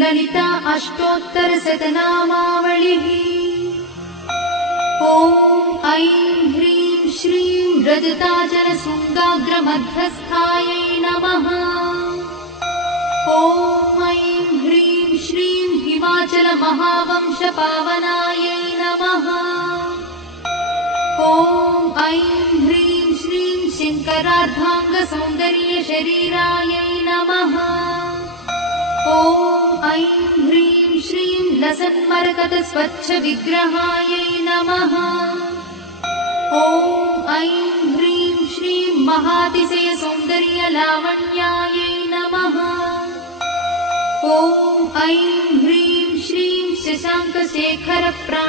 ललिता अष्टोत्तरशतनामावलिः। ॐ ऐं ह्रीं श्रीं रजताचलशृङ्गाग्रमध्यस्थायै नमः। ॐ ऐं ह्रीं श्रीं हिमाचलमहावंशपावनायै नमः। ॐ ऐं ह्रीं श्रीं शङ्करार्धाङ्गसौन्दर्यशरीरायै नमः। ॐ ऐं ह्रीं श्रीं लसन्मरकतस्वच्छविग्रहायै नमः। ॐ ऐं ह्रीं श्रीं महातिशयसौन्दर्यलावण्यायै नमः। ॐ ऐं ह्रीं श्रीं शशाङ्कशेखरप्रा